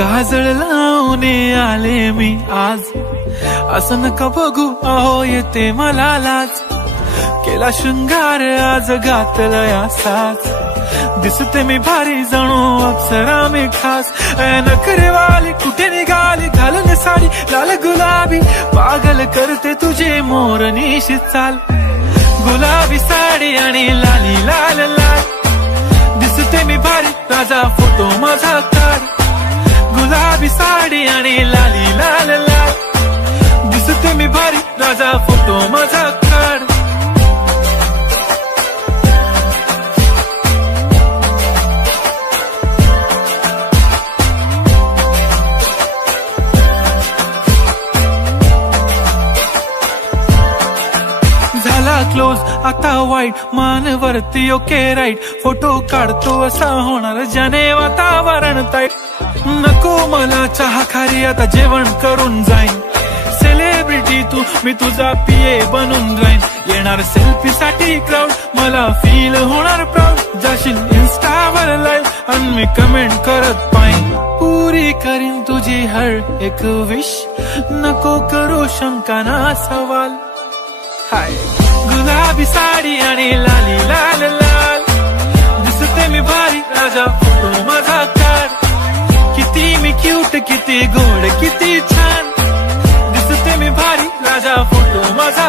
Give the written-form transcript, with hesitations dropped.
काजळ लावून आले मी आज, असं नका बघू अहो येते मला लाज. केला शृंगार आज घातलाय असाच, दिसते मी भारी जणू अप्सरा मी खास. नखरेवाली कुठे निघाली घालून साडी लाल गुलाबी, पागल करते तुझे मोरनीशी चाल. गुलाबी साडी आणि लाली लाल लाल, दिसते मी भारी राजा फोटो माझा काढ. गुलाबी साडी आणि लाली लाल लाल, दिसते मी भारी राजा फोटो माझा काढ. झाला क्लोज आता वाईट, मान वरती ओके राईट. फोटो काढतो असा होणार ज्याने वातावरण ताईट. नको मला चहा खारी आता जेवण करून जाईन. सेलिब्रिटी तू मी तुझा पिये बनून राहीन. येणार सेल्फी साठी क्राऊड मला फील होणार प्राऊड. जाशील इन्स्टावर लाईव्ह आणि मी कमेंट करत पाहिन. पुरी करीन तुझी हर एक विश, नको करू शंका ना सवाल. हाय गुलाबी साडी आणि लाली लाल लाल, दिसते मी भारी राजा फोटो माझा काढ. किती मी क्यूट किती गोड किती छान, दिसते मी भारी राजा फोटो माझा.